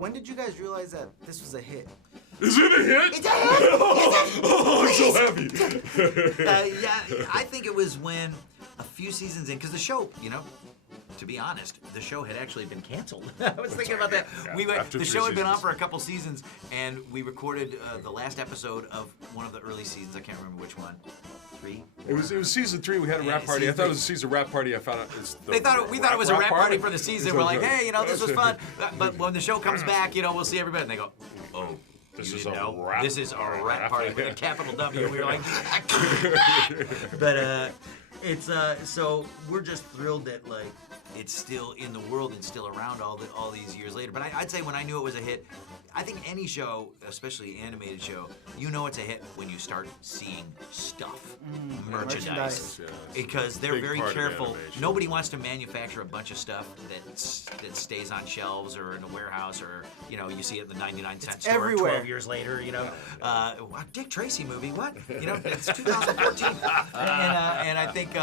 when did you guys realize that this was a hit? Is it a hit? It's a hit! Oh, I'm so happy. Yeah, I think it was when a few seasons in, because the show, to be honest, the show had actually been canceled. I was thinking about that. The show had been on for a couple seasons, and we recorded the last episode of one of the early seasons. I can't remember which one. 3? It was season 3. We had a rap party. I thought it was a season rap party. I found out we thought it was a rap party for the season. We're like, hey, this was fun. But when the show comes back, we'll see everybody, and they go, oh. This is a rap party with a capital W. We were like, but it's so we're just thrilled that it's still in the world and still around all these years later. But I'd say when I knew it was a hit, I think any show, especially animated show, it's a hit when you start seeing stuff, merchandise, because they're very careful. Nobody wants to manufacture a bunch of stuff that stays on shelves or in a warehouse or you see it in the 99-cent store everywhere. 12 years later. Dick Tracy movie, what? It's 2014, and I think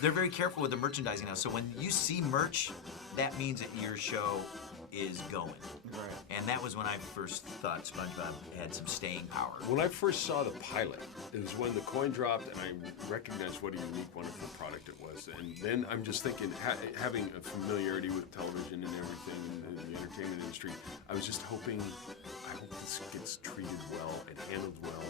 they're very careful with the merchandising now. So when you see merch, that means that your show is going. Right. And that was when I first thought SpongeBob had some staying power. When I first saw the pilot, it was when the coin dropped and I recognized what a unique, wonderful product it was. And then I'm just thinking, having a familiarity with television and everything in the entertainment industry, I was just hoping, I hope this gets treated well and handled well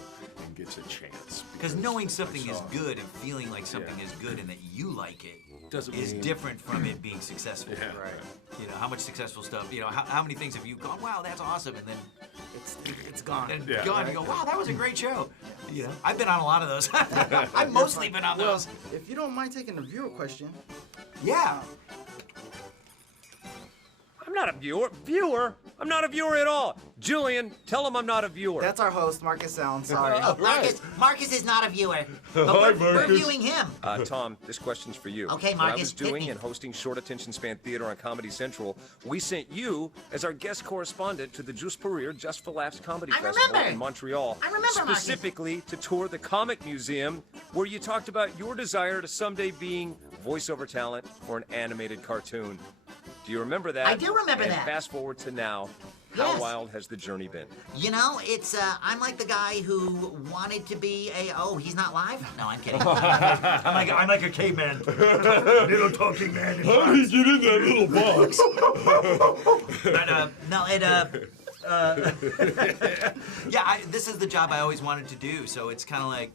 and gets a chance. Because knowing something is good and feeling like something is good and that you like it is different from it being successful. Yeah. Right. How much successfve stuff, how many things have you gone, wow, that's awesome, and then it's gone. And gone, you go, wow, that was a great show. I've been on a lot of those. I've mostly been on those. If you don't mind taking a viewer question. Yeah. I'm not a viewer. Viewer? I'm not a viewer at all. Julian, tell him I'm not a viewer. That's our host, Marcus Sound. Sorry. Marcus is not a viewer. But we're viewing him. Tom, this question's for you. Okay, When Marcus, I was doing and hosting short attention span theater on Comedy Central, we sent you as our guest correspondent to the Juice Pereira Just for Laughs Comedy Festival in Montreal. I remember, specifically to tour the Comic Museum, where you talked about your desire to someday being voiceover talent for an animated cartoon. Do you remember that? I do remember and that. Fast forward to now. How wild has the journey been? It's, I'm like the guy who wanted to be he's not live? No, I'm kidding. I'm like a caveman. Little talking man. How did you get in that little box? This is the job I always wanted to do. So it's kind of like,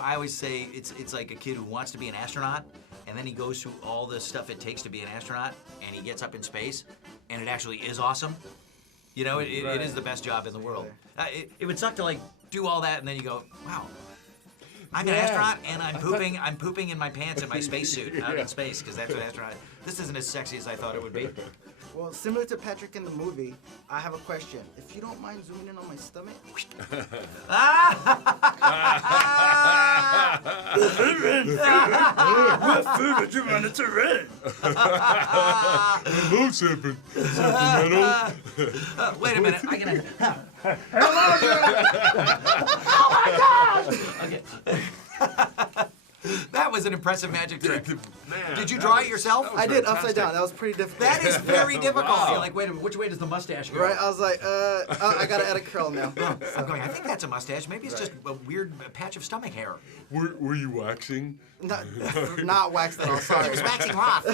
I always say it's like a kid who wants to be an astronaut, and then he goes through all the stuff it takes to be an astronaut, and he gets up in space, and it actually is awesome. It is the best job in the world. It would suck to do all that, and then you go, wow, I'm an astronaut, and I'm pooping in my pants in my spacesuit out in space, because that's what astronaut. This isn't as sexy as I thought it would be. Well, similar to Patrick in the movie, I have a question. If you don't mind zooming in on my stomach. What food would you want to rent? I love something metal. Wait a minute, I gotta. Oh my gosh! Okay. That was an impressive magic trick. Man, Did you draw it yourself? I did, upside down. That was pretty difficult. That is very difficult. Wow. You're like, wait a minute, which way does the mustache go? Right, I was like, I gotta add a curl now. I'm going, I think that's a mustache. Maybe it's just a weird patch of stomach hair. Were you waxing? Not waxed at all, sorry. It was waxing off.